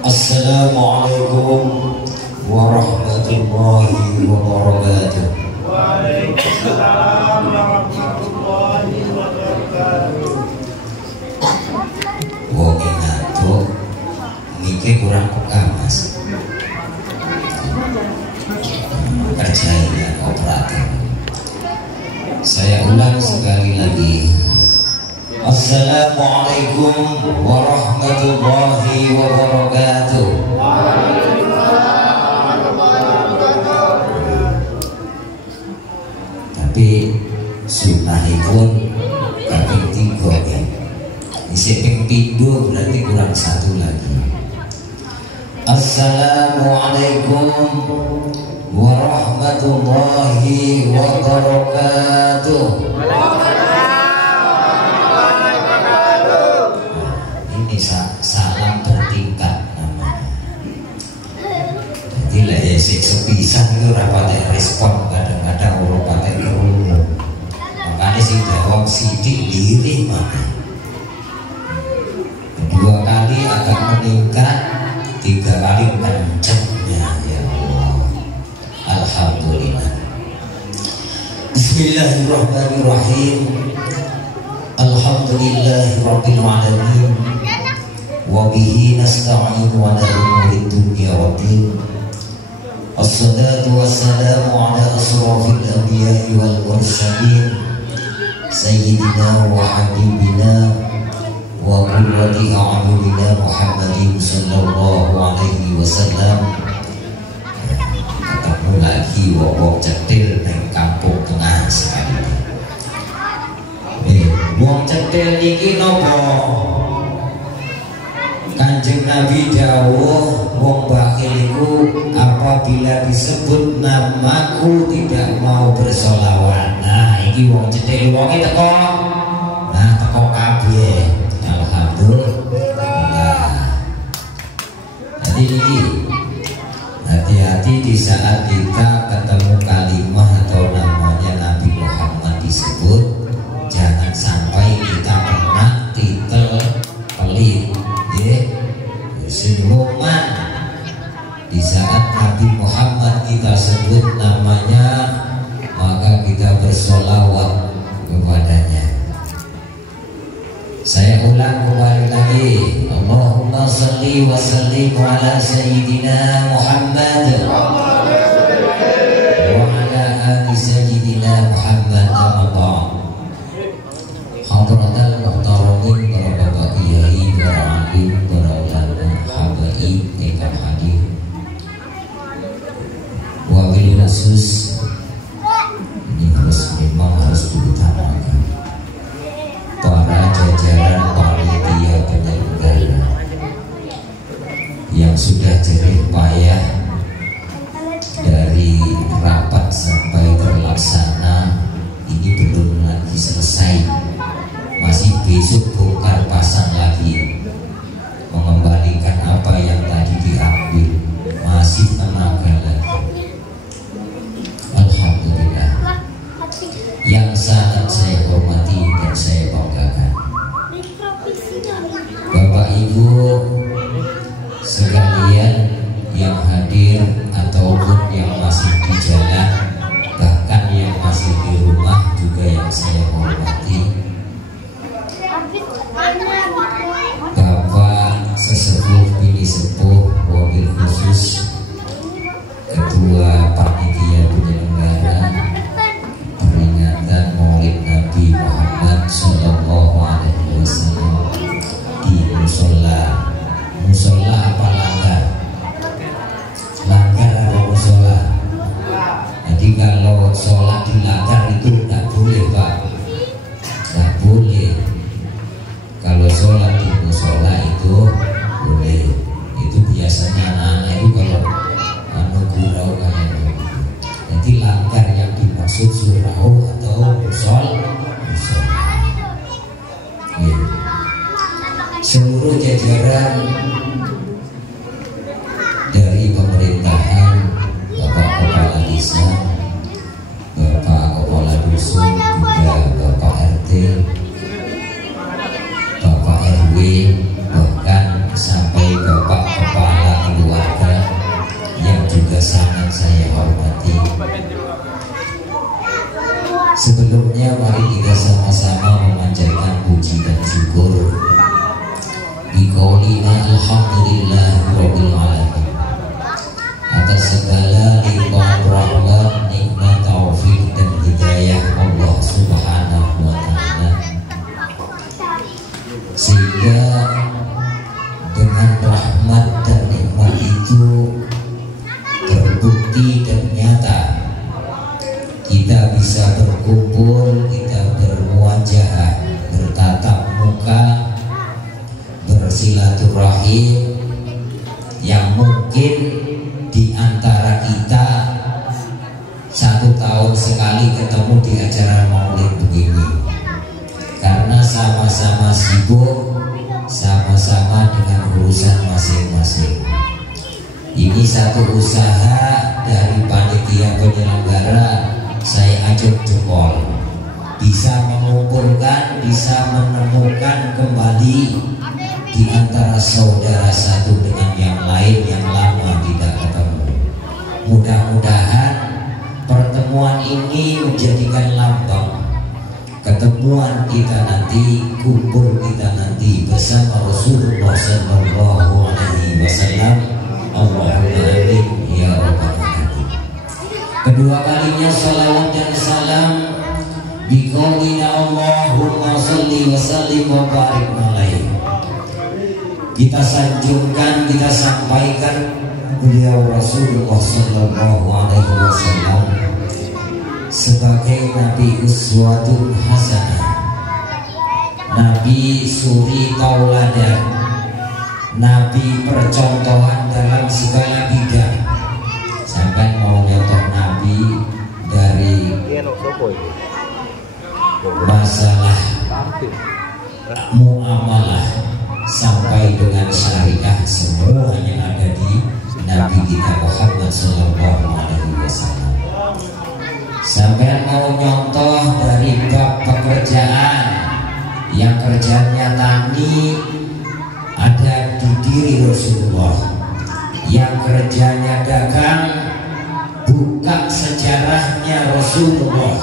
Assalamualaikum warahmatullahi wabarakatuh. Waalaikumsalam warahmatullahi wabarakatuh. Wong ngantuk niki kurang peka Mas. Kerjanya operator. Saya ulang sekali lagi. Assalamualaikum warahmatullahi wabarakatuh. Tapi sunahipun kaping 3 ya. Isi ping pindho berarti kurang 1 lagi. Assalamualaikum warahmatullahi wabarakatuh. Salam bertingkat namanya. Jadi lah ya sepisan itu rapatnya respon kadang-kadang orang pakai kerungu. Makanya sih jawab sidik lirih mana. Kedua kali agak meningkat, 3 kali kencengnya ya Allah. Alhamdulillah. Bismillahirrahmanirrahim. Alhamdulillahirabbil alamin. Wa bihi nasta'in wa ala umuri dunya waddin. Assalatu wassalamu ala asrafil anbiya'i wal mursalin sayyidina wa habibina wa qurrati a'yunina Muhammadin sallallahu alaihi wasallam. Ketemu lagi wong cetil nang kampung tengah sekali. Wong cetil niki napa? Kanjeng Nabi dawuh wong bakhil iku apabila disebut namaku tidak mau bersolawat. Nah iki wong cetil wonge teko. Nah teko kabeh. Alhamdulillah. Jadi iki hati-hati di saat kita ketemu kalimah atau namanya Nabi Muhammad disebut, jangan sampai kita pernah titel pelit. Siluman di saat Nabi Muhammad kita sebut namanya, maka kita bersolawat kepadanya. Saya ulang kembali lagi. Allahumma salli wa sallim ala sayyidina Muhammad wa ala ali sayyidina Muhammad. Hadratal muhtaramin, para bapak kiai, para alim, para ulama, habaib ingkang hadir. Wabil khusus ini memang harus diutamakan para jajaran panitia penyelenggara yang sudah jerih payah dari rapat sampai terlaksana. Ini belum lagi selesai, masih besok bongkar pasang lagi, mengembalikan apa yang tadi diambil, masih tenaga lagi. Alhamdulillah. Yang sangat saya hormati dan saya banggakan, Bapak Ibu sekalian yang hadir ataupun yang masih di jalan, bahkan yang masih di rumah juga yang saya hormati. Bapak sesepuh bini sepuh, wabil khusus Ketua Panitia Penyelenggara peringatan Maulid Nabi Muhammad Sallallahu Alaihi Wasallam di musola apa yang saya hormati, sebelumnya mari kita sama-sama memanjatkan puji dan syukur biqaulina alhamdulillahirabbil alamin atas segala nikmat, rahmat, nikmat, taufik dan hidayah Allah Subhanahu wa taala, sehingga dengan rahmat dan nikmat itu terbukti dan nyata kita bisa berkumpul, kita bermuajahah, bertatap muka, bersilaturahim, yang mungkin di antara kita 1 tahun sekali ketemu di acara maulid begini, karena sama-sama sibuk, sama-sama dengan urusan masing-masing. Ini satu usaha dari panitia penyelenggara, saya ajak jempol, bisa mengumpulkan, bisa menemukan kembali di antara saudara satu dengan yang lain yang lama tidak ketemu. Mudah-mudahan pertemuan ini menjadikan lambang ketemuan kita nanti, kumpul kita nanti bersama Rasulullah Sallallahu Alaihi Wasallam. Allahumma amin ya rabbal alamin. Kedua kalinya salawat dan salam biqaulina Allahumma sholli wa sallim wa barik alaihi, kita sanjungkan, kita sampaikan beliau Rasulullah Sallallahu Alaihi Wasallam sebagai Nabi uswatun hasanah, Nabi suri tauladan, Nabi percontohan dalam segala bidang. Sampai mau nyontoh Nabi dari masalah muamalah sampai dengan syariah, semuanya ada di Nabi kita Muhammad Sallallahu Alaihi Wasallam. Sampai mau nyontoh dari bab pekerjaan, yang kerjanya tani ada di diri Rasulullah, yang kerjanya dagang buka sejarahnya Rasulullah,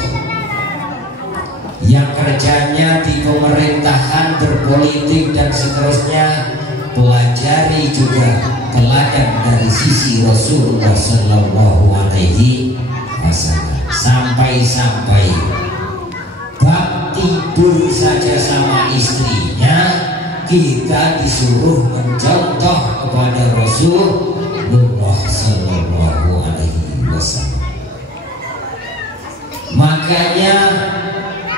yang kerjanya di pemerintahan berpolitik dan seterusnya pelajari juga teladan dari sisi Rasulullah Sallallahu Alaihi Wasallam. Sampai-sampai bab tidur saja sama istrinya kita disuruh mencontoh kepada Rasulullah Sallallahu Alaihi Wasallam. Makanya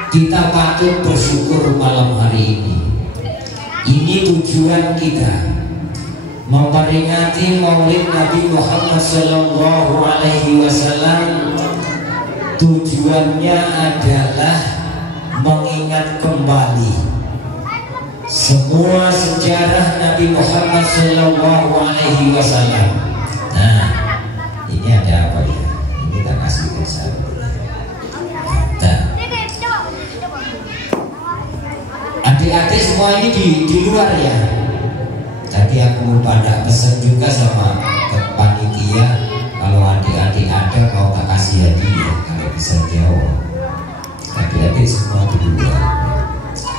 kita patut bersyukur malam hari ini. Ini tujuan kita, memperingati Maulid Nabi Muhammad Sallallahu Alaihi Wasallam. Tujuannya adalah mengingat kembali semua sejarah Nabi Muhammad Sallallahu Alaihi Wasallam. Nah, ini ada apa ya? Ini kita kasih ke saya. Adik-adik semua ini di luar ya. Tadi aku pada pesan juga sama ke panitia, kalau adik-adik ada mau tak kasih hadiah kalau bisa jawab. Adik-adik semua di luar.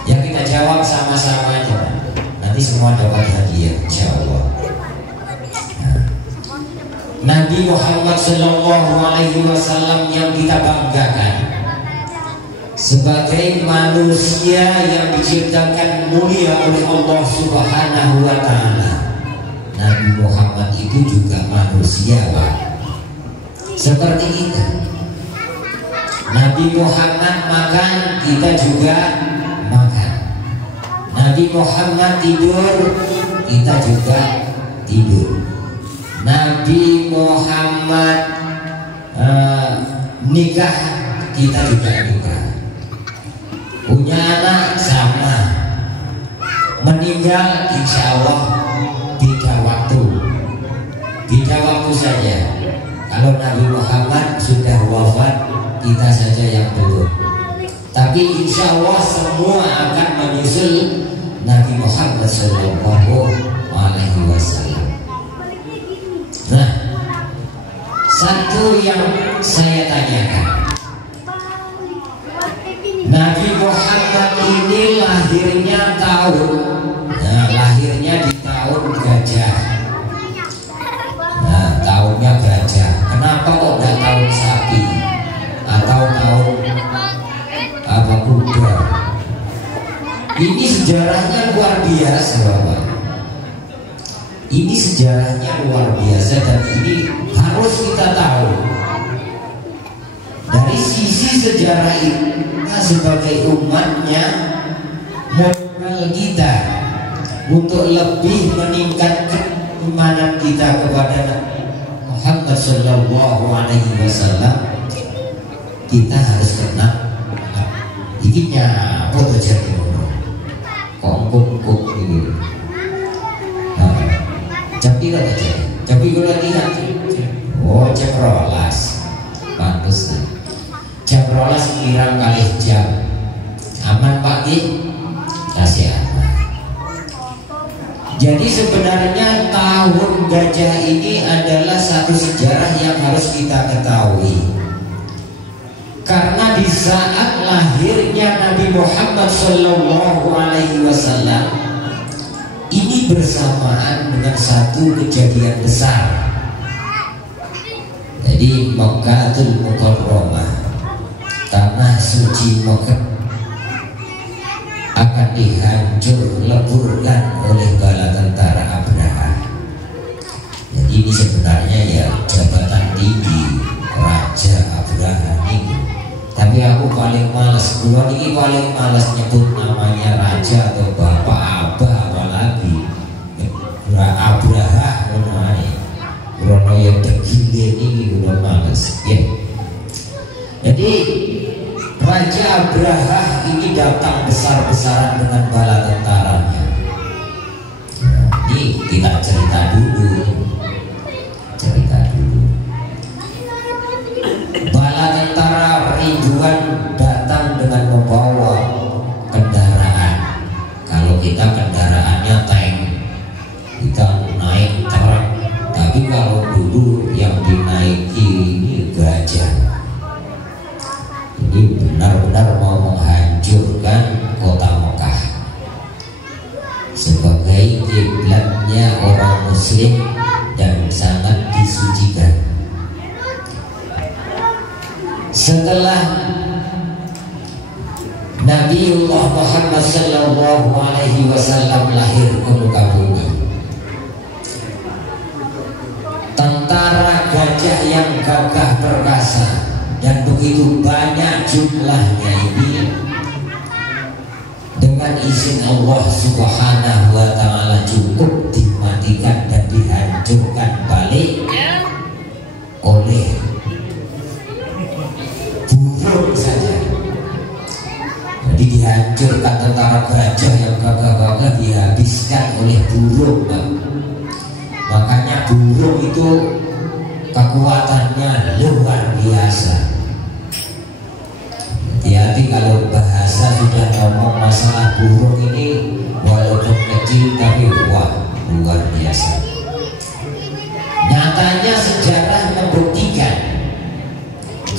Yang kita jawab sama-sama aja. Nanti semua dapat hadiah, insya Allah. Nabi Muhammad Sallallahu Alaihi Wasallam yang kita banggakan sebagai manusia yang diciptakan mulia oleh Allah Subhanahu wa taala. Nabi Muhammad itu juga manusia, Pak. Seperti kita. Nabi Muhammad makan, kita juga makan. Nabi Muhammad tidur, kita juga tidur. Nabi Muhammad nikah, kita juga nikah. Punya anak sama, meninggal insya Allah beda waktu saja. Kalau Nabi Muhammad sudah wafat, kita saja yang belum. Tapi insya Allah semua akan menyusul Nabi Muhammad Sallallahu Alaihi Wasallam. Nah, satu yang saya tanyakan. Nabi Muhammad ini lahirnya lahirnya di tahun gajah. Nah, tahunnya gajah. Kenapa kok udah tahun sapi atau tahun apa kuda? Ini sejarahnya luar biasa, Bapak. Ini sejarahnya luar biasa dan ini harus kita tahu. Dari sisi sejarah ini, sebagai umatnya, modal kita untuk lebih meningkatkan keimanan kita kepada Muhammad Sallallahu Alaihi Wasallam, kita harus kenal. Ini nyapa tuh jadi kongkong ini. Tapi kata tapi kalau lihat, oh jam rolas, bagus. Jam rolas kirang kali jam, aman Pak Ki? Kasih aman. Jadi sebenarnya tahun gajah ini adalah satu sejarah yang harus kita ketahui. Karena di saat lahirnya Nabi Muhammad Sallallahu Alaihi Wasallam ini bersamaan dengan satu kejadian besar. Jadi Makkahul Mukarramah, tanah suci Makkah, akan dihancur leburkan oleh bala tentara Abraha. Jadi ini sebenarnya ya jabatan tinggi Raja Abraha ini. Tapi aku paling males, gua ini paling males nyebut namanya raja atau bapak abah, apalagi Abraha namanya. Karena yang tergila ini udah males ya. Jadi Raja Abraha ini datang besar-besaran dengan bala tentaranya. Ini kita cerita dulu. Bala tentara ribuan datang dengan membawa kendaraan. Kalau kita kendaraannya tank, kita naik truk. Tapi kalau dulu yang dinaiki ini gajah. Ini benar-benar mau menghancurkan kota Mekah sebagai kiblatnya orang Muslim dan sangat disucikan. Setelah Nabiullah Muhammad Sallallahu Alaihi Wasallam lahir ke muka bumi, tentara gajah yang gagah perkasa dan begitu banyak jumlahnya ini, dengan izin Allah Subhanahu wa Ta'ala cukup dimatikan dan dihancurkan balik oleh burung saja. Jadi dihancurkan tentara gajah yang gagah-gagah, dihabiskan oleh burung. Makanya burung itu kekuatannya luar biasa. Hati-hati kalau bahasa sudah ngomong masalah burung ini, walaupun kecil tapi wah luar biasa. Nyatanya sejarah membuktikan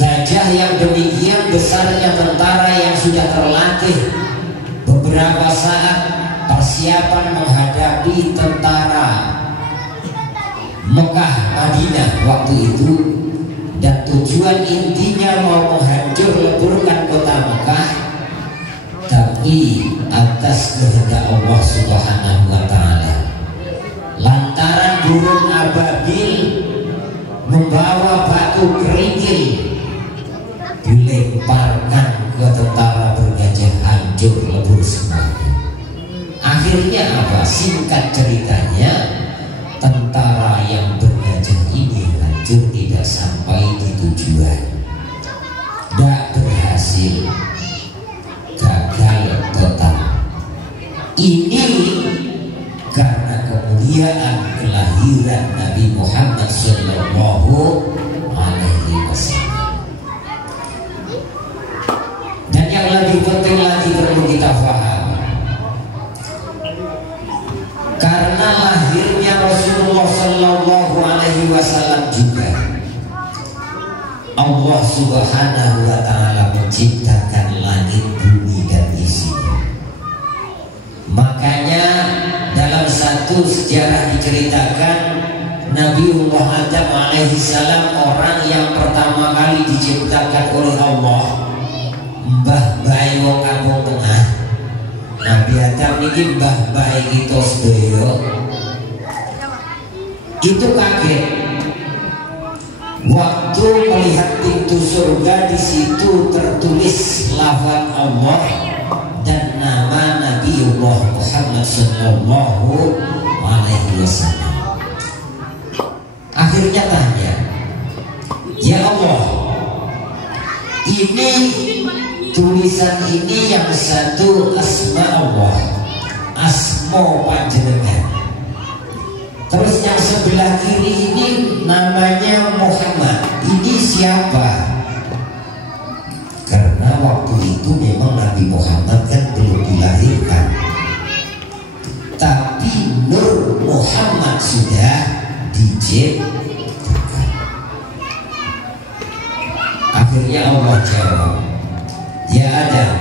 gajah yang demikian besarnya tentara yang sudah terlatih beberapa saat persiapan menghadapi tentara Mekah Madinah waktu itu, dan tujuan intinya mau menghancur leburkan kota Mekah, tapi atas kehendak Allah Subhanahu wa Ta'ala, lantaran burung ababil membawa batu kerikil dilemparkan ke tentara bergajah, hancur lebur semuanya. Akhirnya apa? Singkat ceritanya, tentara yang bergajah ini hancur, tidak sampai di tujuan, tidak berhasil, gagal total. Ini karena kemuliaan kelahiran Nabi Muhammad Sallallahu Alaihi Wasallam. Dan yang lebih penting lagi perlu kita paham, karena lahirnya Rasulullah Sallallahu Alaihi Wasallam juga Allah Subhanahu wa ta'ala menciptakan langit, bumi dan isinya. Makanya dalam satu sejarah diceritakan Nabiullah Adam alaihissalam, orang yang pertama kali diciptakan oleh Allah, mbah bae wong kampung tengah. Nabi Adam ini mbah bae kita sedaya itu kaget waktu melihat pintu surga. Di situ tertulis lafaz Allah dan nama Nabiullah Muhammad sallallahu alaihi wasallam. Akhirnya tanya, ya Allah, ini tulisan ini yang satu asma Allah, asma panjenengan. Terus yang sebelah kiri ini namanya Muhammad. Ini siapa? Karena waktu itu memang Nabi Muhammad kan belum dilahirkan, tapi Nur Muhammad sudah diciptakan. Akhirnya Allah jawab, ya Adam,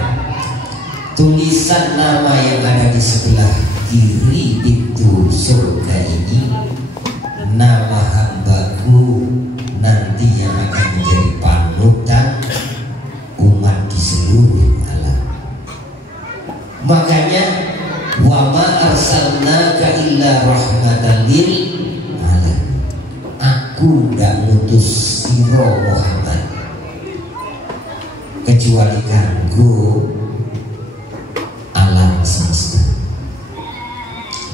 tulisan nama yang ada di sebelah kiri pintu surga ini nama hambaku nanti yang akan menjadi panutan umat di seluruh alam. Makanya wa ma arsalnaka illa rahmatan lil alamin. Aku tidak ngutus sira Muhammad kecuali kanggo alam semesta,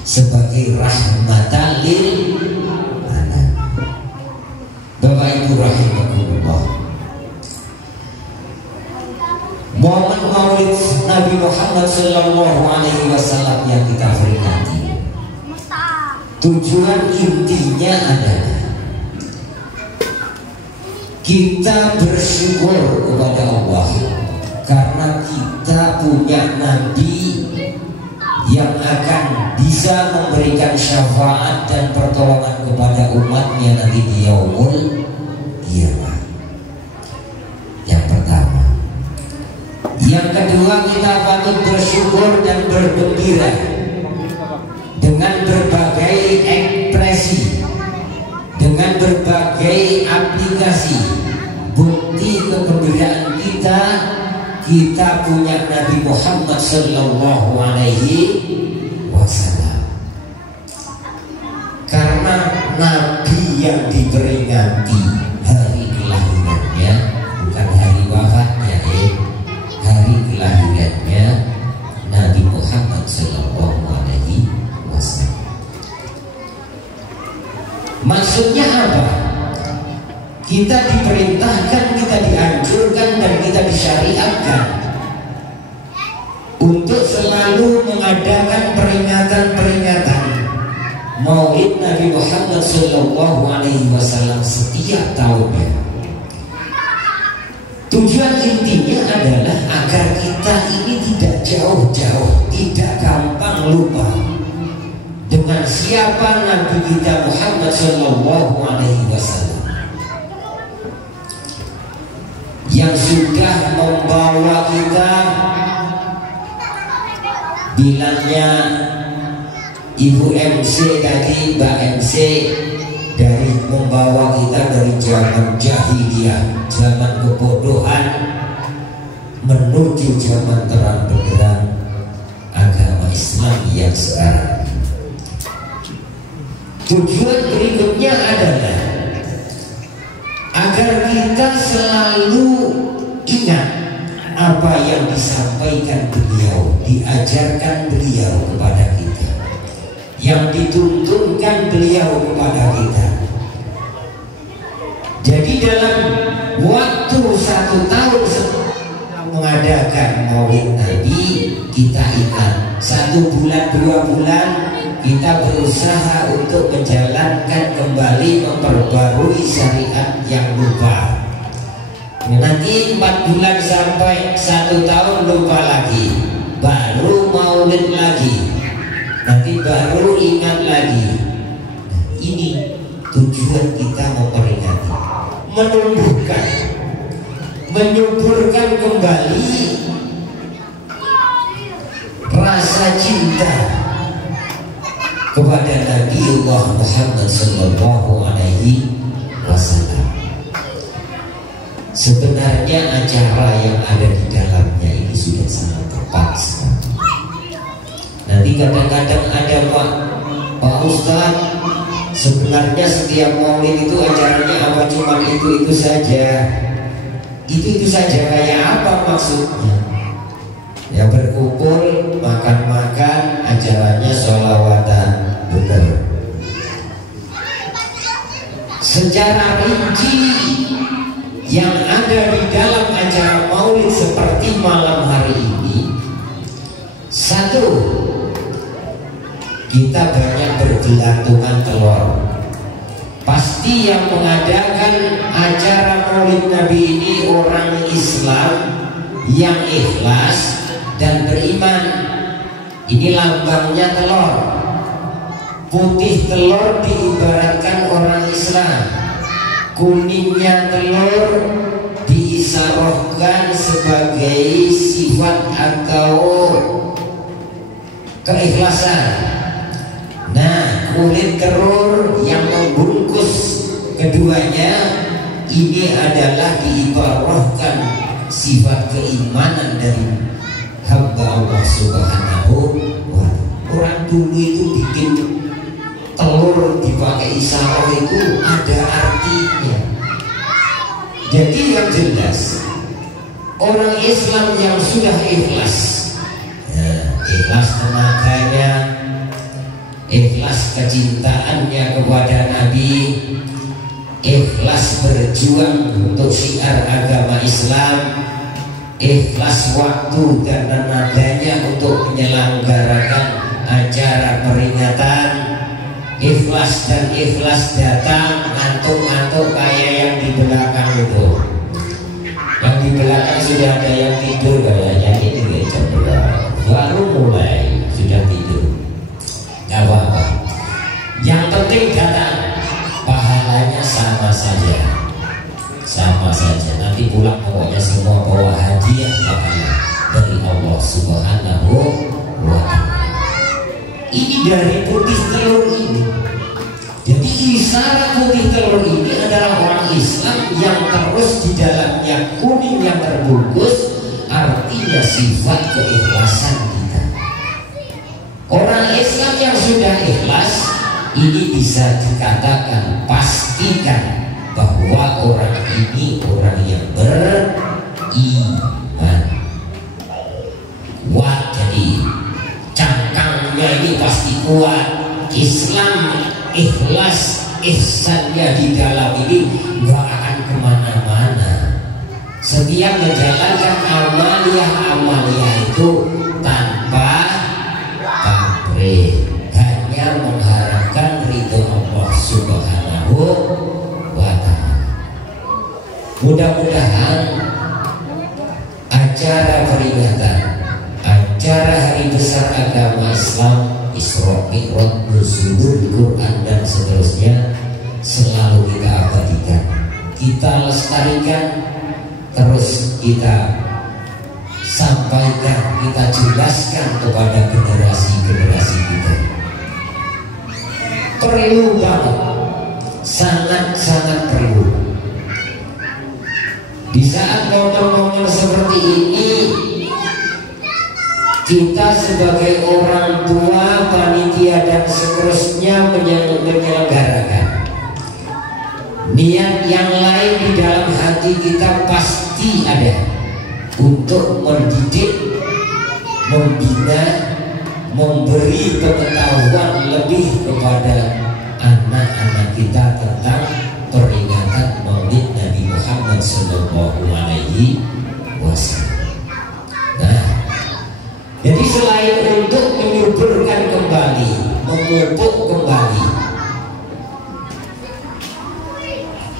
sebagai rahmatan lil alamin. Bapak Ibu rahimakumullah, momen Maulid Nabi Muhammad sallallahu alaihi wasallam yang kita peringati, tujuan intinya adalah kita bersyukur kepada Allah karena kita punya Nabi yang akan bisa memberikan syafaat dan pertolongan kepada umatnya nanti di yaumul qiyamah. Yang pertama. Yang kedua, kita patut bersyukur dan bergembira dengan berbagai ekspresi, dengan berbagai aplikasi. Bukti kegembiraan kita punya Nabi Muhammad sallallahu alaihi wasallam. Karena Nabi yang diperingati hari kelahirannya, bukan hari wafatnya, hari kelahirannya Nabi Muhammad sallallahu alaihi wasallam. Maksudnya apa? Kita diperintahkan, kita dianjurkan, dan kita disyariatkan untuk selalu mengadakan peringatan-peringatan Maulid Nabi Muhammad sallallahu alaihi wasallam setiap tahunnya. Tujuan intinya adalah agar kita ini tidak jauh-jauh, tidak gampang lupa dengan siapa Nabi kita Muhammad sallallahu alaihi wasallam yang sudah membawa kita, bilangnya Ibu MC tadi, Mbak MC, dari membawa kita dari zaman jahiliyah, zaman kebodohan menuju zaman terang benderang agama Islam yang sekarang. Tujuan berikutnya adalah agar kita selalu ingat apa yang disampaikan beliau, diajarkan beliau kepada kita, yang dituntunkan beliau kepada kita. Jadi dalam waktu 1 tahun mengadakan Maulid Nabi, kita ingat 1 bulan 2 bulan kita berusaha untuk menjalankan kembali, memperbarui syariat yang lupa. Nanti 4 bulan sampai 1 tahun lupa lagi, baru maulid lagi, nanti baru ingat lagi. Ini tujuan kita memperingati. menumbuhkan, menyuburkan kembali rasa cinta kepada Nabi Muhammad Sallallahu Alaihi Wasallam. Sebenarnya acara yang ada di dalamnya ini sudah sangat tepat sekali. Nanti kadang-kadang ada Pak Ustadz, sebenarnya setiap maulid itu acaranya apa cuma itu saja? Itu saja kayak apa maksudnya? Ya berkumpul, makan-makan, acaranya sholawatan, benar. Secara rinci yang ada di dalam acara maulid seperti malam hari ini, satu, kita banyak bergelantungan telur. Pasti yang mengadakan acara maulid Nabi ini orang Islam yang ikhlas dan beriman. Ini lambangnya telur. Putih telur diibaratkan orang Islam, kuningnya telur diisyaratkan sebagai sifat atau keikhlasan. Nah, kulit telur yang membungkus keduanya ini adalah diibaratkan sifat keimanan dari hamba Allah Subhanahu wa ta'ala. Orang dulu itu bikin telur dipakai isyarat itu ada artinya. Jadi yang jelas orang Islam yang sudah ikhlas, ya, ikhlas tenaganya, ikhlas kecintaannya kepada Nabi, ikhlas berjuang untuk syiar agama Islam, ikhlas waktu dan tenaganya untuk menyelenggarakan acara peringatan, ikhlas dan ikhlas datang ngantuk-ngantuk kayak yang di belakang itu. Yang di belakang sudah ada yang tidur kayaknya, ini jam baru mulai sudah tidur. Gak apa-apa, yang penting datang, pahalanya sama saja, sama saja. Nanti pulang pokoknya semua bawa hadiah pahala dari Allah Subhanahu wa ta'ala. Ini dari putih telur ini. Jadi isyarat putih telur ini adalah orang Islam yang terus di dalamnya kuning yang terbungkus, artinya sifat keikhlasan kita. Orang Islam yang sudah ikhlas ini bisa dikatakan, pastikan bahwa orang ini orang yang beriman. Kuat, jadi cangkangnya ini pasti kuat. Islam ikhlas, ihsannya di dalam ini gak akan kemana-mana. Setiap menjalankan amaliyah itu tanpa pamrih, hanya mengharapkan ridho Allah Subhanahu wa ta'ala. Mudah-mudahan acara peringatan, acara hari besar agama Islam, Isra Mi'raj, Nuzulul Quran dan seterusnya selalu kita abadikan, kita lestarikan, terus kita sampaikan, kita jelaskan kepada generasi-generasi kita. Perlu banget, sangat-sangat perlu. Di saat momen-momen seperti ini, kita sebagai orang tua, panitia dan seterusnya menyelenggarakan. Niat yang lain di dalam hati kita pasti ada untuk mendidik, membina, memberi pengetahuan lebih kepada anak-anak kita tentang peringatan Maulid Nabi Muhammad Sallallahu Alaihi Wasallam. Nah, jadi selain untuk menyuburkan kembali, memupuk kembali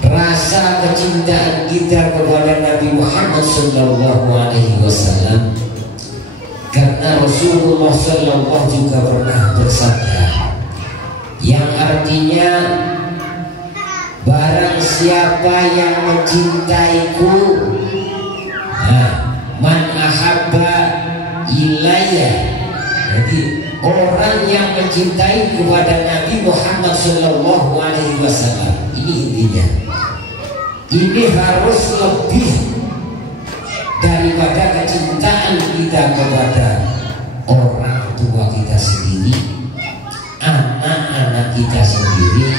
rasa kecintaan kita kepada Nabi Muhammad Sallallahu Alaihi Wasallam, karena Rasulullah Sallallahu juga pernah bersabda yang artinya barang siapa yang mencintaiku, man ahabba ilayya. Jadi orang yang mencintai kepada Nabi Muhammad Sallallahu Alaihi Wasallam, ini intinya. Ini harus lebih daripada kecintaan kita kepada orang tua kita sendiri, anak-anak kita sendiri,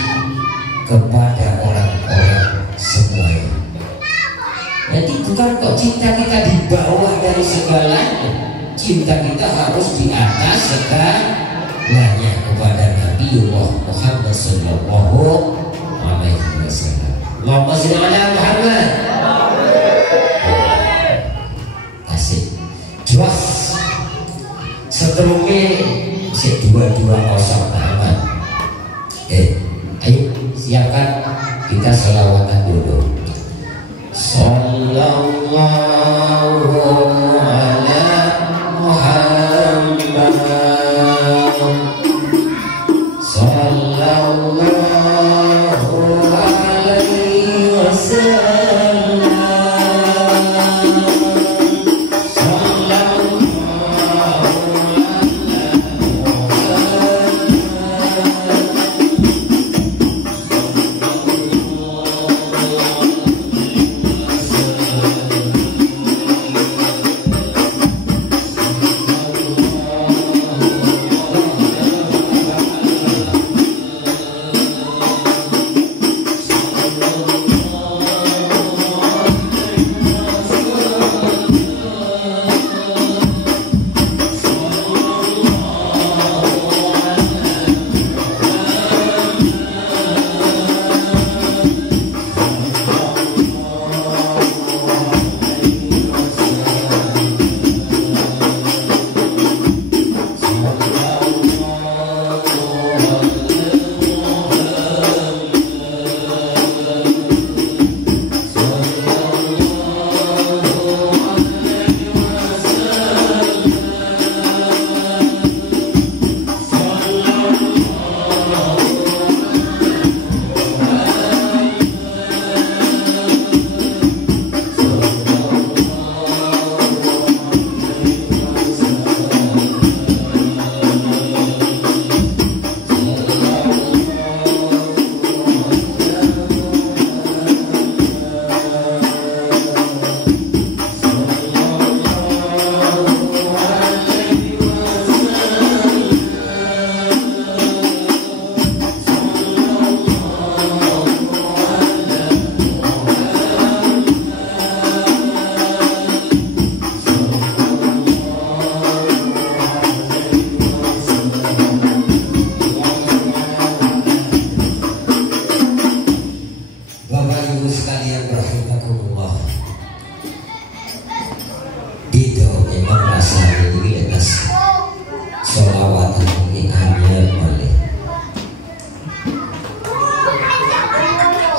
kepada orang-orang semuanya. Jadi bukan kok cinta kita di bawah dari segalanya, cinta kita harus di atas segalanya kepada Nabi Muhammad Sallallahu Alaihi Wasallam. Allahumma sholli ala Muhammad. Asik. Jos. Seterusnya dua kosong tamat. Ayo siapkan, kita selawatan dulu. Sallallahu ala Muhammad. Sallallahu alaihi wasallam.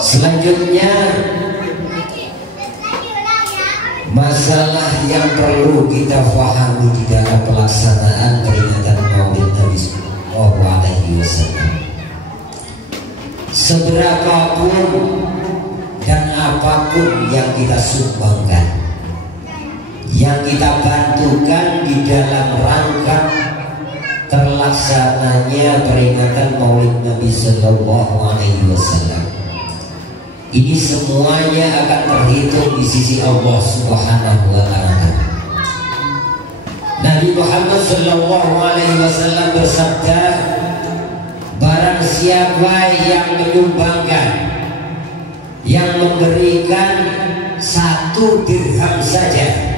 Selanjutnya masalah yang perlu kita pahami di dalam pelaksanaan peringatan Maulid Nabi Sallallahu Alaihi Wasallam. Seberapapun dan apapun yang kita sumbangkan, yang kita bantukan di dalam rangka terlaksananya peringatan Maulid Nabi Sallallahu Alaihi Wasallam, ini semuanya akan terhitung di sisi Allah Subhanahu wa Ta'ala. Nabi Muhammad Sallallahu Alaihi Wasallam bersabda, barang siapa yang menyumbangkan, yang memberikan 1 dirham saja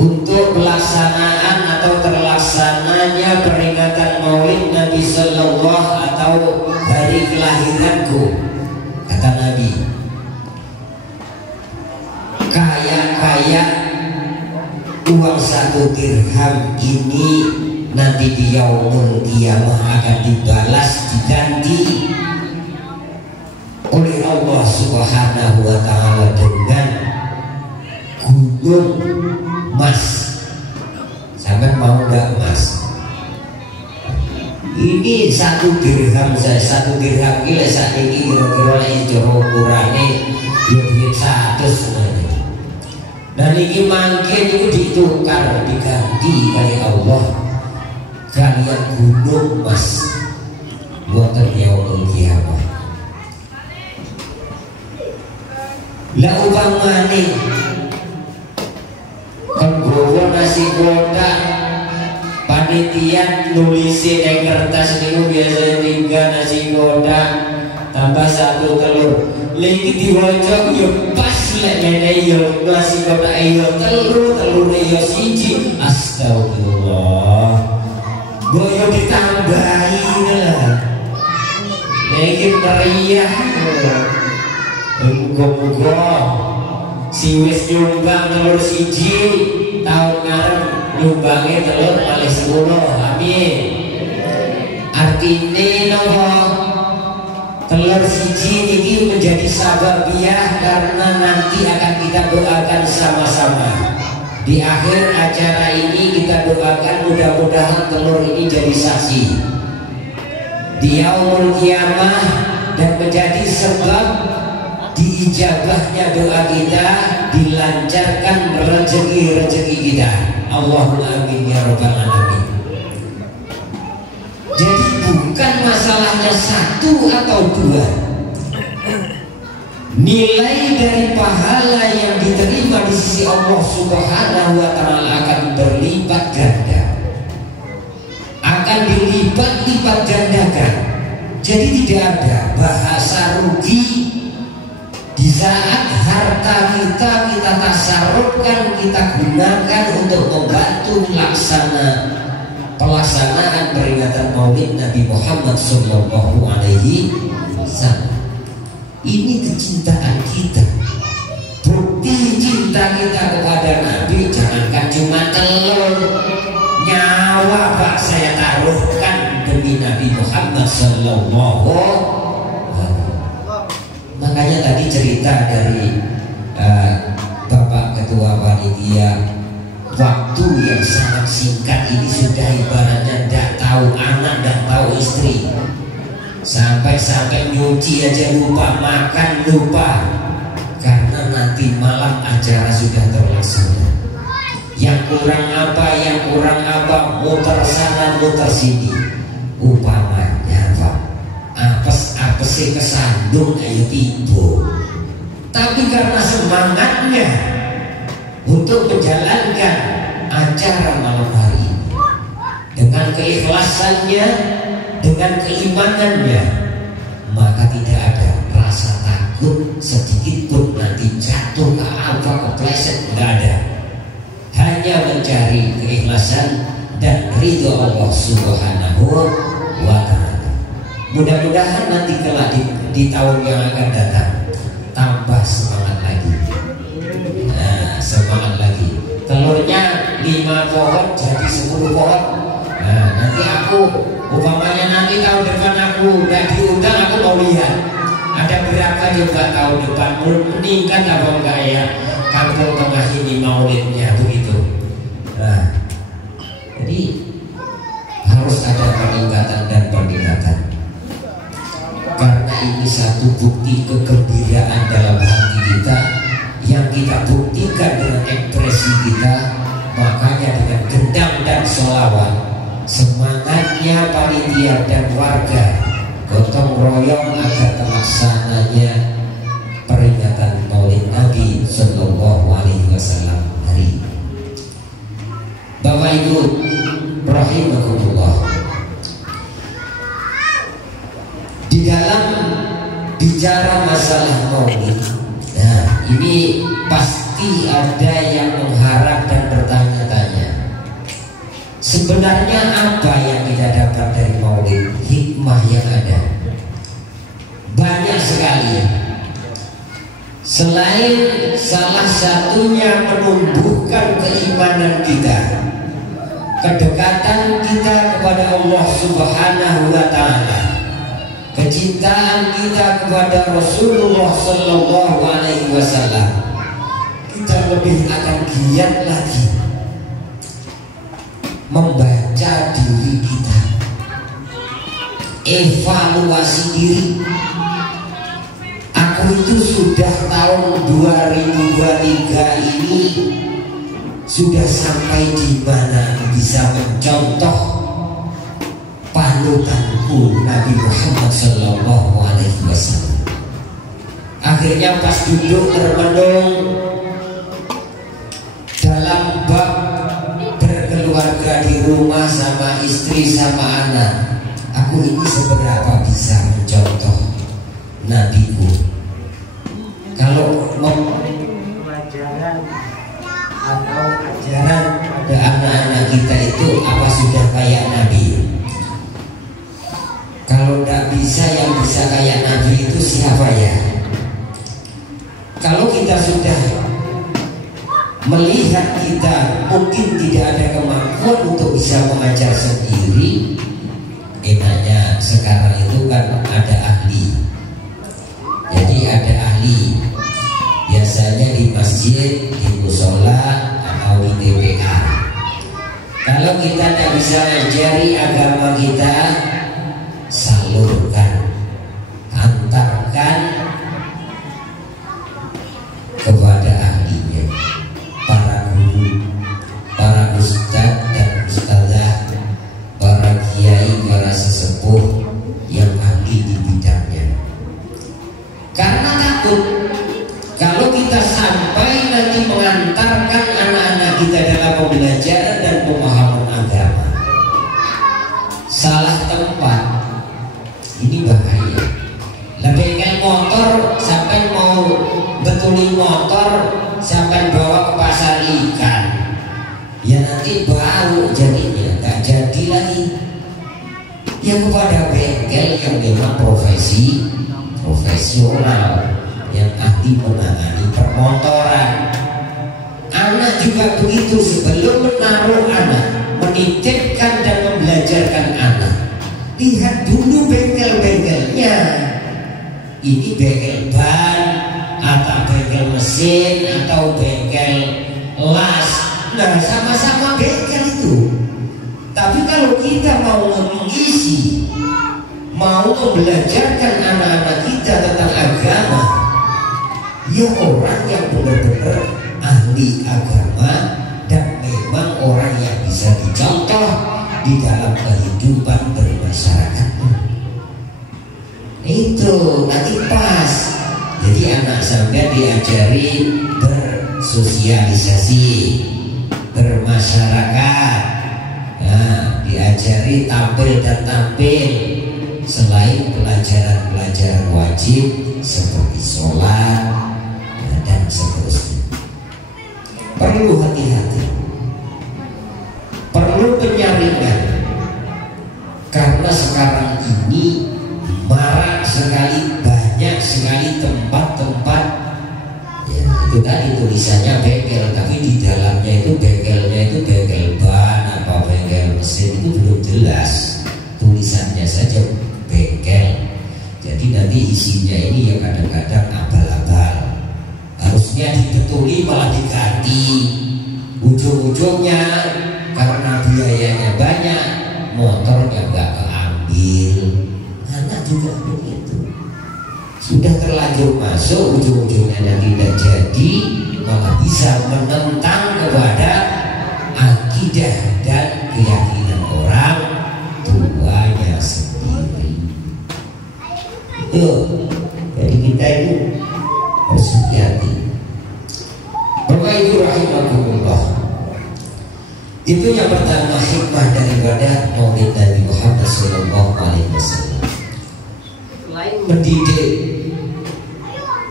untuk pelaksanaan atau terlaksananya peringatan Maulid Nabi Sallallahu atau hari kelahiranku, kata Nabi, kaya-kaya uang 1 dirham ini nanti di yaumul qiyamah akan dibalas, diganti oleh Allah Subhanahu wa Ta'ala dengan gunung emas. Sampai mau nggak emas? Ini 1 dirham saya, 1 dirham ini saat ini kira-kira ini jauh kurangnya duit 100. Dan ini mungkin itu ditukar, diganti kali Allah kalian gunung mas buatan yaumul kiamah. Lah upamane kon gowo nasi kotak panitia nulisi ning kertas niku biasa 3 nasi kotak tambah 1 telur. Lagi diwaca yo pas lek menehi yo nasi kotak yo telur yo siji. Astagfirullah. Boyo ditambahi lah. Lagi meriah. Muga-muga si wis nyumbang telur siji tahun ngarep nyumbangnya telur malih 10. Amin. Artine napa? Telur siji ini menjadi sababiah karena nanti akan kita doakan sama-sama. Di akhir acara ini kita doakan mudah-mudahan telur ini jadi saksi di yaumul kiamah dan menjadi sebab diijabahnya doa kita, dilancarkan rezeki kita. Allahumma amin ya rabbal alamin. Jadi bukan masalahnya 1 atau 2. Nilai dari pahala yang diterima di sisi Allah Subhanahu wa taala akan berlipat ganda. Akan dilipat-lipat gandakan. Jadi tidak ada bahasa rugi di saat harta kita tasarrufkan, kita gunakan untuk membantu pelaksanaan peringatan Maulid Nabi Muhammad Sallallahu Alaihi Wasallam. Ini kecintaan kita, bukti cinta kita kepada Nabi. Jangankan cuma telur, nyawa Pak saya taruhkan demi Nabi Muhammad Sallallahu Alaihi Wasallam. Makanya tadi cerita dari Bapak Ketua Panitia, waktu yang sangat singkat ini sudah ibaratnya tidak tahu anak dan tahu istri. Sampai nyuci aja lupa, makan lupa, karena nanti malam acara sudah terlaksana. Yang kurang apa, muter sana muter sini. Upamanya Pak, apes kesandung ayo tiba. Tapi karena semangatnya untuk menjalankan acara malam hari ini dengan keikhlasannya, dengan keimanannya, maka tidak ada rasa takut sedikit pun nanti jatuh ke apa, kepleset, tidak ada. Hanya mencari keikhlasan dan ridho Allah Subhanahu wa ta'ala. Mudah-mudahan nanti kelak di tahun yang akan datang tambah semangat lagi. Nah, semangat lagi. Telurnya 5 pohon jadi 10 pohon. Nah, nanti aku umpamanya nanti tahun depan aku udah diundang, aku mau lihat ada berapa juga tahun depan meningkat apa enggak ya kampung tengah ini maulidnya begitu. Nah, jadi harus ada peningkatan dan peningkatan. Karena ini satu bukti kegembiraan dalam hati kita yang kita buktikan dengan ekspresi kita. Makanya dengan gendang dan sholawat, semangatnya panitia dan warga gotong royong agar terlaksananya peringatan Maulid Nabi Sallallahu Alaihi Wasallam hari ini. Bapak Ibu rahimakumullah, di dalam bicara masalah Maulid, nah ini pasti ada yang mengharap dan bertanya-tanya, sebenarnya apa yang kita dapat dari Maulid? Hikmah yang ada banyak sekali. Selain salah satunya menumbuhkan keimanan kita, kedekatan kita kepada Allah Subhanahu wa ta'ala, kecintaan kita kepada Rasulullah Sallallahu Alaihi Wasallam, kita lebih akan giat lagi membaca diri kita, evaluasi diri. Aku itu sudah tahun 2023 ini sudah sampai di mana bisa mencontoh panutanku Nabi Muhammad Sallallahu Alaihi Wasallam. Akhirnya pas duduk termenung dalam bab berkeluarga di rumah sama istri sama anak, aku ini seberapa bisa mencontoh Nabiku. Kalau pelajaran atau ajaran pada anak-anak kita itu apa sudah kayak Nabi? Kalau tidak bisa, yang bisa kayak Nabi itu siapa ya? Kalau kita sudah melihat kita mungkin tidak ada kemampuan untuk bisa mengajar sendiri, enaknya sekarang itu kan ada ahli. Jadi ada ahli, biasanya di masjid, di musola atau di TPA. Kalau kita tidak bisa mengajari agama kita, salurkan, antarkan kepada ahlinya, para guru, para ustadz dan ustadzah, para kiai, para sesepuh yang ahli di bidangnya. Karena takut kalau kita sampai nanti mengantarkan anak-anak kita dalam pembelajaran dan pemahaman agama salah tempat, ini bahaya. Lebih kayak motor, sampai mau betulin motor, sampai bawa ke pasar ikan, ya nanti bau jadinya, nggak jadi lagi. Yang kepada bengkel yang memang profesional, yang ahli menangani permotoran. Anak juga begitu, sebelum menaruh anak, menitipkan dan membelajarkan anak, lihat dulu bengkel-bengkelnya. Ini bengkel ban atau bengkel mesin atau bengkel las. Nah, sama-sama bengkel itu. Tapi kalau kita mau mengisi, mau membelajarkan anak-anak kita tentang agama, ya orang yang benar-benar ahli agama dan memang orang yang bisa dicontoh di dalam kehidupan bermasyarakat. Itu nanti pas. Jadi anak sampai diajari bersosialisasi, bermasyarakat, nah, diajari tampil dan tampil selain pelajaran-pelajaran wajib seperti sholat dan seterusnya. Perlu hati-hati, perlu penyaringan, karena sekarang ini marak sekali, banyak sekali tempat-tempat, ya itu tadi tulisannya bengkel, tapi di dalamnya itu bengkelnya itu bengkel ban apa bengkel mesin itu belum jelas, tulisannya saja bengkel. Jadi nanti isinya ini ya kadang-kadang abal-abal, harusnya dibetuli malah diganti ujung-ujungnya karena biayanya banyak, motornya nggak keambil. Anak juga begitu, sudah terlanjur masuk, ujung-ujungnya nanti tidak jadi, malah bisa menentang kepada akidah dan keyakinan orang tuanya sendiri. Itu jadi kita itu harus hati-hati. Bapak Ibu rahimakumullah, itu yang pertama, hikmah daripada Maulid Nabi Muhammad Sallallahu Alaihi Wasallam. Selain mendidik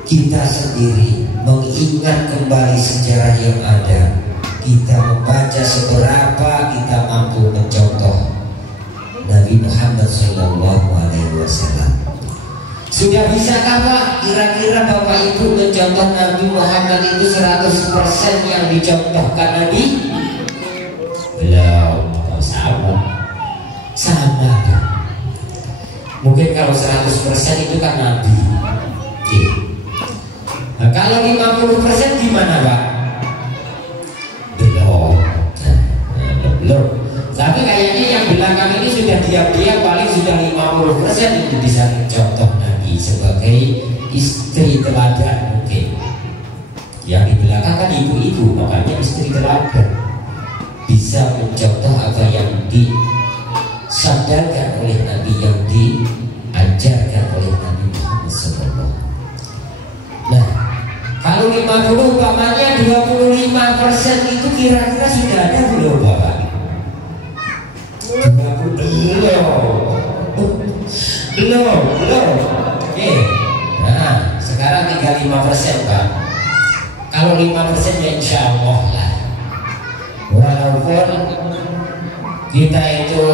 kita sendiri, mengingat kembali sejarah yang ada, kita membaca seberapa kita mampu mencontoh Nabi Muhammad Sallallahu Alaihi Wasallam. Sudah bisakah Pak kira-kira Bapak Ibu mencontoh Nabi Muhammad itu 100% yang dicontohkan Nabi? Belum, sama Pak. Mungkin kalau 100% itu kan Nabi. Oke. Nah, kalau 50% gimana Pak? Belum. Tapi kayaknya yang belakang ini sudah diam-diam paling sudah 50%. istri teladan mungkin. Yang di belakang kan ibu-ibu, makanya istri teladan bisa mencontoh apa yang disadarkan oleh Nabi, yang diajarkan oleh Nabi Muhammad SAW. Nah, kalau 50 umpamanya 25% itu kira-kira sudah ada belum Bapak? 20 belum. Oke. Nah, sekarang tinggal 5% Pak. Kalau 5% ya insya Allah lah. Walaupun kita itu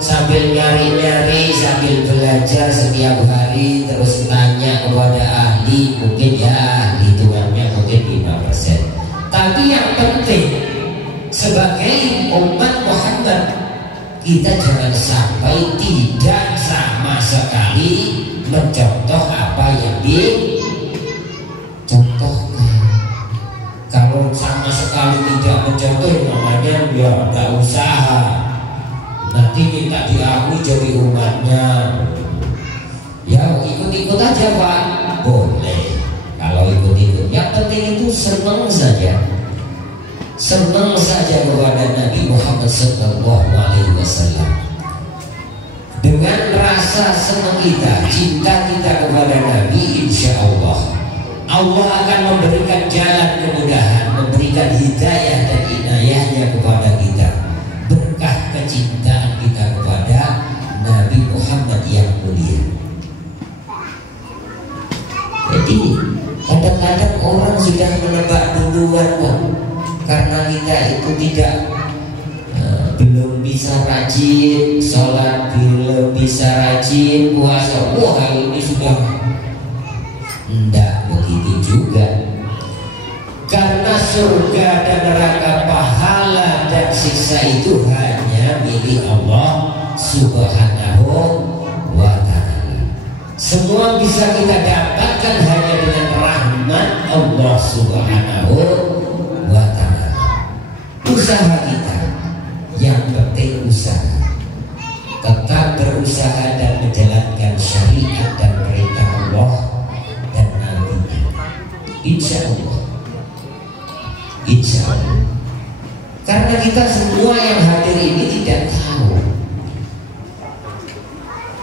sambil nyari-nyari, sambil belajar setiap hari, terus tanya kepada ahli, mungkin ya hitungannya mungkin 5%. Tapi yang penting sebagai umat Muhammad, kita jangan sampai tidak sama sekali mencontoh apa yang dicontohkan. Kalau sama sekali tidak mencontoh, namanya ya tidak usaha. Nanti minta diakui jadi umatnya. Ya ikut-ikut aja Pak, boleh. Kalau ikut-ikut, yang penting itu senang saja. Senang saja kepada Nabi Muhammad SAW. Dengan rasa senang kita, cinta kita kepada Nabi, insya Allah akan memberikan jalan kemudahan, memberikan hidayah dan inayahnya kepada kita, berkah kecintaan kita kepada Nabi Muhammad yang mulia. Jadi kadang-kadang orang sudah menebak duluan kok, karena kita itu belum bisa rajin sholat, belum bisa rajin puasa. Wah, ini sudah tidak begitu juga. Karena surga dan neraka, pahala dan siksa itu hanya milik Allah Subhanahu wa ta'ala. Semua bisa kita dapatkan hanya dengan rahmat Allah Subhanahu wa ta'ala. Usaha kita, yang penting usaha, tetap berusaha dan menjalankan syariat dan perintah Allah dan Nabi-Nya. Insya Allah. Karena kita semua yang hadir ini tidak tahu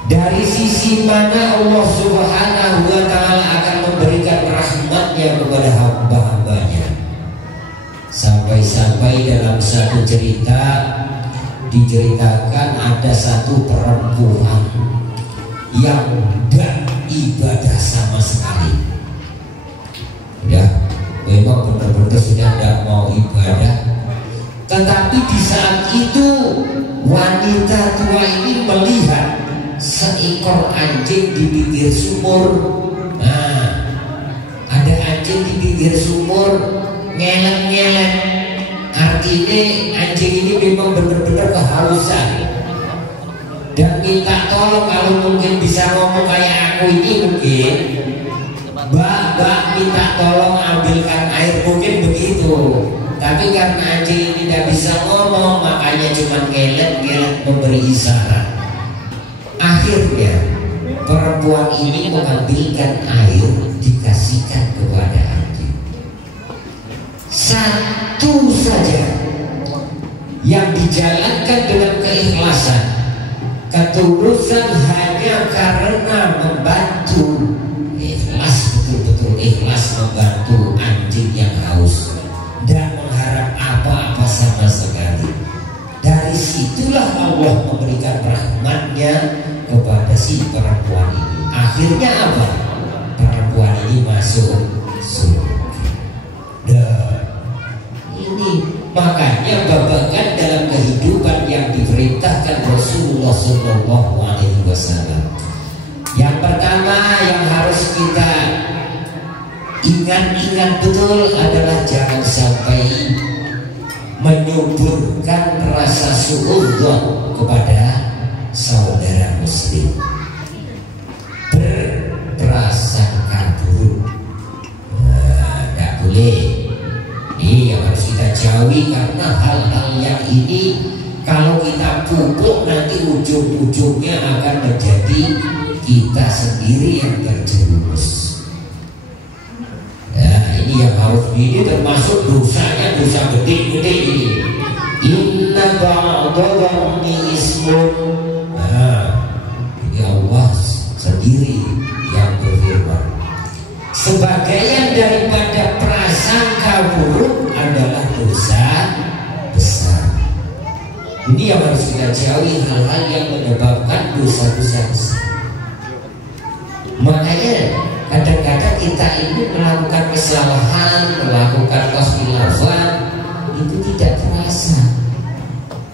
dari sisi mana Allah Subhanahu wa ta'ala akan memberikan rahmatnya kepada hamba-hambanya. Sampai-sampai dalam satu cerita diceritakan ada satu perempuan yang gak ibadah sama sekali. Ya, memang benar-benar sudah tidak mau ibadah. Tetapi di saat itu wanita tua ini melihat seekor anjing di pinggir sumur. Nah, ada anjing di pinggir sumur ngeleng-ngeleng. Artinya anjing ini memang benar-benar kehausan dan minta tolong. Kalau mungkin bisa ngomong kayak aku ini mungkin, Mbak minta tolong ambilkan air, mungkin begitu. Tapi karena anjing ini tidak bisa ngomong, makanya cuma ngeleng-ngeleng memberi isyarat. Akhirnya perempuan ini mengambilkan air, dikasihkan kepada anjing. Satu saja yang dijalankan dengan keikhlasan, ketulusan, hanya karena membantu, ikhlas, betul-betul ikhlas membantu anjing yang haus, dan mengharap apa-apa sama sekali. Dari situlah Allah memberikan rahmatnya kepada si perempuan ini. Akhirnya apa? Perempuan ini masuk surga. Ini makanya babakan dalam kehidupan yang diperintahkan Rasulullah SAW. Yang pertama yang harus kita ingat-ingat betul adalah jangan sampai menyuburkan rasa suudzon kepada saudara muslim, berprasangka buruk. Tidak boleh. Ini yang harus kita jauhi, karena hal-hal yang ini kalau kita pupuk nanti ujung-ujungnya akan menjadi kita sendiri yang terjerumus. ini termasuk dosanya dosa gede-gede ini. Inna ba'dadhanni ismun. Nah, ini Allah sendiri yang berfirman, sebagian daripada prasangka buruk adalah dosa besar. Ini yang harus kita jauhi, hal-hal yang menyebabkan dosa-dosa besar. Makanya kadang-kadang kita ini melakukan kesalahan, melakukan khilafan itu tidak terasa.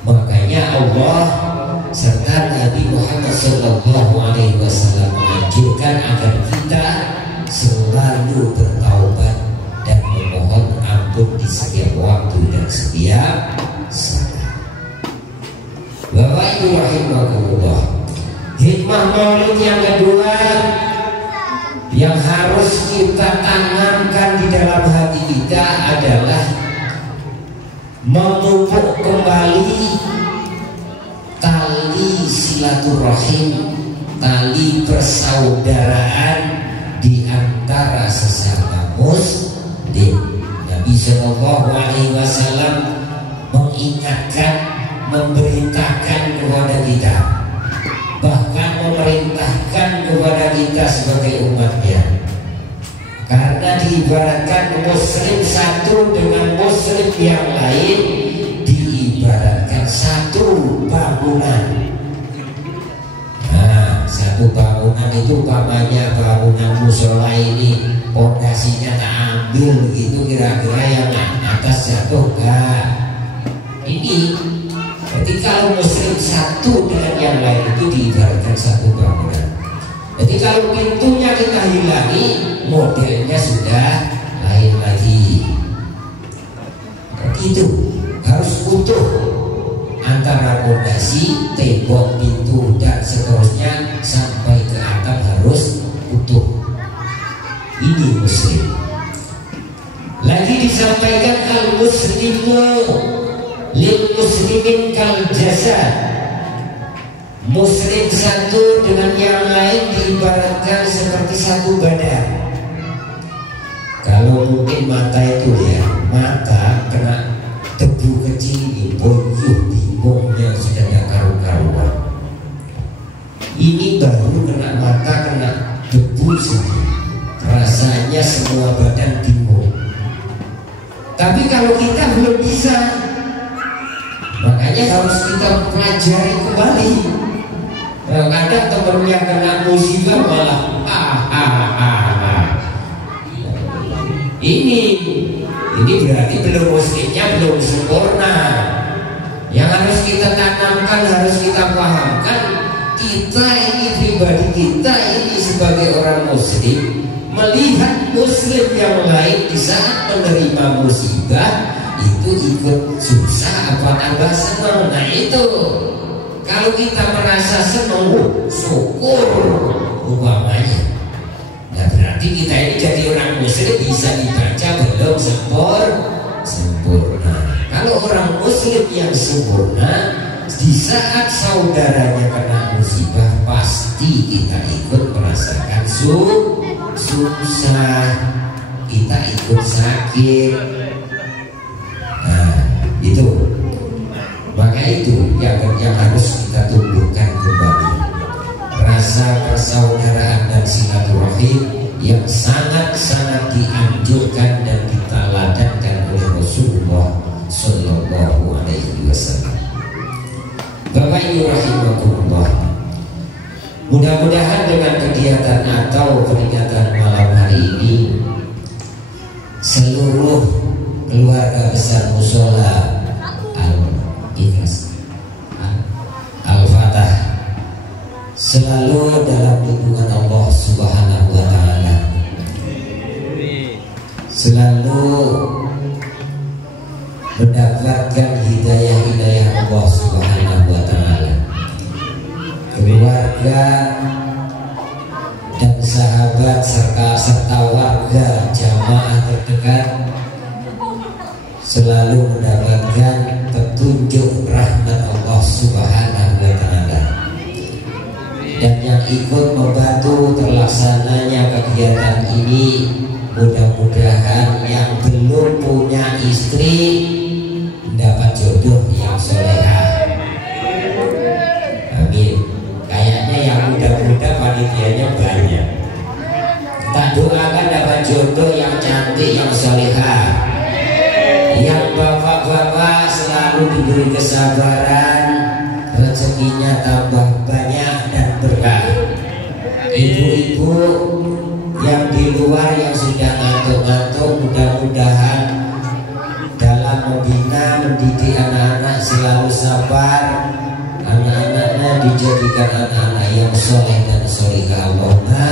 Makanya Allah serta Nabi Muhammad SAW menganjurkan agar kita selalu bertaubat dan memohon ampun di setiap waktu dan setiap saat. Bapak Ibu rahimakumullah, hikmah maulid yang kedua yang harus kita tanamkan di dalam hati kita adalah memupuk kembali tali silaturahim, tali persaudaraan di antara sesama muslim. Nabi Shallallahu Alaihi Wasallam mengingatkan, memberitakan kepada kita, bahkan memerintahkan kepada kita sebagai umatnya, karena diibaratkan muslim satu dengan muslim yang lain diibaratkan satu bangunan. Nah, satu bangunan itu umpamanya bangunan musola ini pondasinya tak ambil gitu, kira-kira yang atas jatuh enggak. Ini jadi kalau muslim satu dengan yang lain itu diibaratkan satu bangunan. Jadi kalau pintunya kita hilangi, modelnya sudah lain lagi. Itu harus utuh antara fondasi, tembok, pintu dan seterusnya sampai ke atap harus utuh. Ini muslim. Lagi disampaikan al-muslimu lil muslimin kal jasad. Muslim satu dengan yang lain diibaratkan seperti satu badan. Kalau mungkin mata itu ya, mata kena debu kecil ini bonyok bingungnya sudah tidak karu-karuan. Ini baru kena mata, kena debu saja, rasanya semua badan bingung. Tapi kalau kita belum bisa, makanya harus kita pelajari kembali. Kadang temennya kena musibah malah Ini berarti belum muslimnya belum sempurna. Yang harus kita tanamkan, harus kita pahamkan, kita ini pribadi kita ini sebagai orang muslim melihat muslim yang lain di saat menerima musibah itu ikut susah apa tambah senang. Nah itu kalau kita merasa senang, syukur umpamanya, nah berarti kita ini jadi orang muslim bisa dibaca belum sempurna. Kalau orang muslim yang sempurna, di saat saudaranya kena musibah pasti kita ikut merasakan susah, kita ikut sakit. Nah itu, maka itu yang harus kita tumbuhkan kembali, rasa persaudaraan dan silaturahim yang sangat-sangat dianjurkan dan diteladankan oleh Rasulullah Sallallahu Alaihi Wasallam. Bapak Ibu rahimakumullah, mudah-mudahan dengan kegiatan atau peringatan malam hari ini seluruh keluarga besar Musola Al-Fatah selalu dalam lindungan Allah Subhanahu wa Ta'ala, selalu mendapatkan hidayah Allah Subhanahu wa Ta'ala, keluarga dan sahabat serta warga jamaah terdekat selalu mendapatkan petunjuk rahmat Allah Subhanahu wa Ta'ala. Dan yang ikut membantu terlaksananya kegiatan ini. Mudah-mudahan yang belum punya istri dapat jodoh yang solehah. Amin. Kayaknya yang muda-muda panitianya banyak. Tak doakan dapat jodoh yang cantik, yang solehah. Yang bapak-bapak selalu diberi kesabaran, rezekinya tambah banyak dan berkah. Ibu-ibu yang di luar yang sudah ngantuk-ngantuk, mudah-mudahan dalam membina mendidik anak-anak selalu sabar. Anak-anaknya dijadikan anak-anak yang soleh dan solehah. Allahumma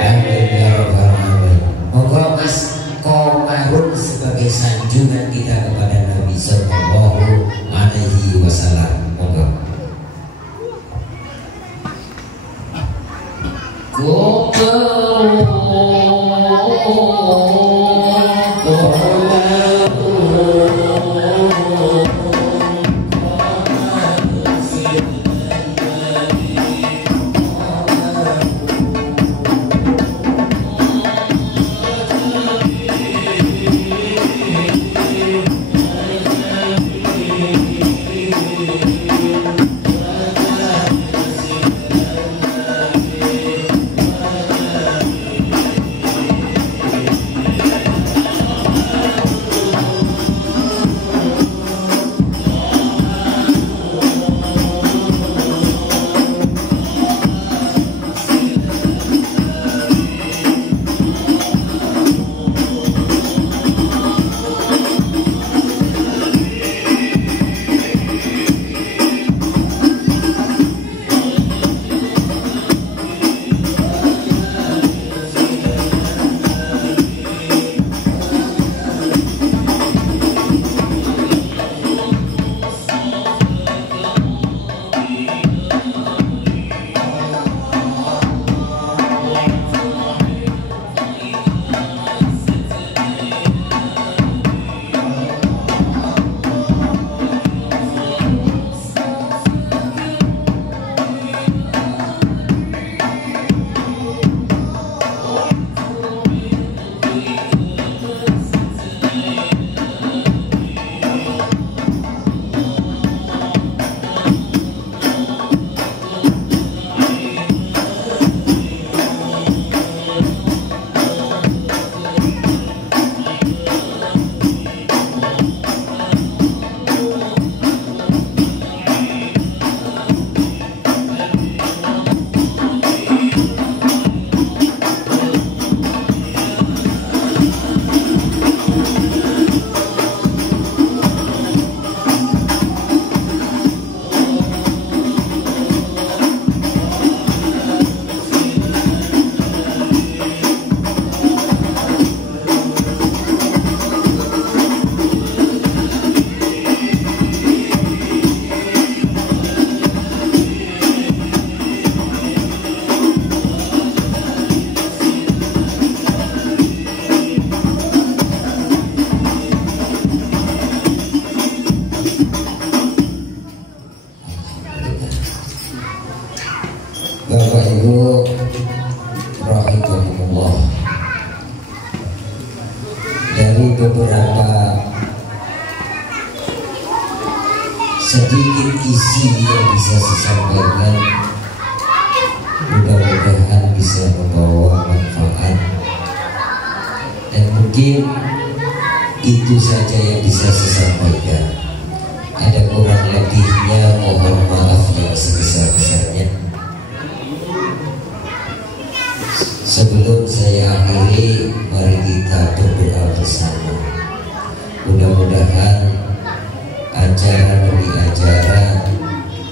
amin ya rabbal alamin. Monggo Mas Komarun sebagai sanjungan kita kepada Nabi Sallallahu Alaihi Wasallam. Monggo. Bapak Ibu rahimahumullah, dari beberapa sedikit isi yang bisa saya sampaikan, mudah-mudahan bisa membawa manfaat, dan mungkin itu saja yang bisa saya sampaikan. Ada kurang lebihnya mohon maaf yang sebesar-besarnya. Sebelum saya akhiri, mari kita berdoa bersama. Mudah-mudahan acara demi acara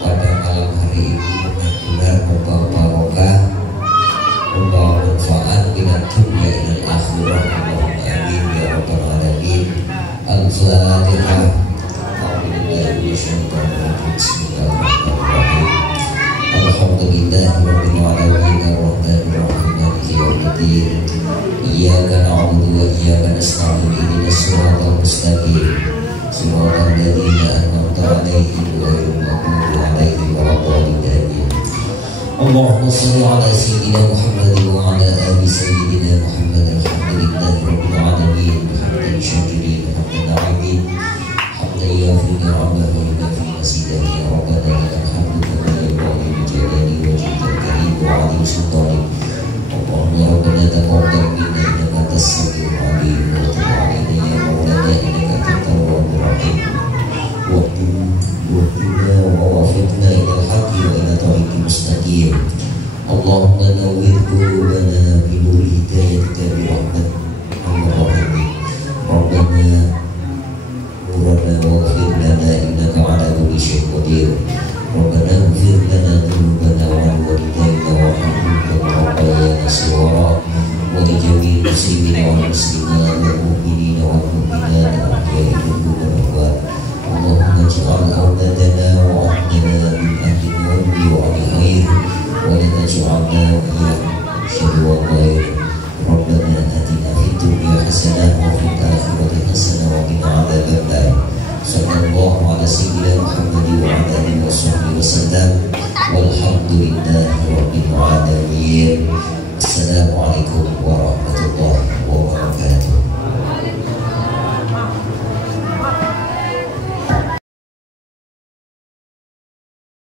pada malam hari ini benar-benar membawa barokah, membawa manfaat bila dunia dan akhirat. Allahumma amin ya rabbal alamin. Al-Fatihah. Bismillahirrahmanirrahim. Alhamdulillahirabbil alamin arrahmanir rahim maliki yaumiddin. Iyyaka na'budu wa iyyaka nasta'in ihdinas siratal mustaqim siratal ladzina an'amta 'alaihim ghairil maghdubi 'alaihim waladdallin. اللهم صل على سيدنا محمد وعلى آل سيدنا محمد. الحمد لله رب العالمين حمدا شاكرين حمدا عابدين حمدا يغفر نعمه ويكفي مسجده يا ربنا لك الحمد كما ينبغي بجلال وجهك الكريم وعظيم سلطانك. اللهم ربنا تقبل منا انك انت السميع العليم وتب علينا يا مولانا انك انت التواب الرحيم. واهدنا ووفقنا الى الحق والى طريق مستقيم. اللهم نور قلوبنا بنور هدايتك برحمتك الرحيم. ربنا نورنا واغفر لنا انك على كل شيء قدير. ربنا اغفر لنا ذنوبنا ولوالدينا وارحمهم كما ربيانا صغارا ولجميع المسلمين والمسلمات والمؤمنين والمؤمنات الاحياء منهم والاموات. اللهم اجعل اولادنا وعهدنا من اهل النور وعلى خير ولا تجعلنا واياهم شر وخير. ربنا اتنا في الدنيا حسنه وفي الاخره حسنه وقنا عذاب النار. صلى الله على سيدنا محمد وعلى اله وصحبه وسلم والحمد لله رب العالمين.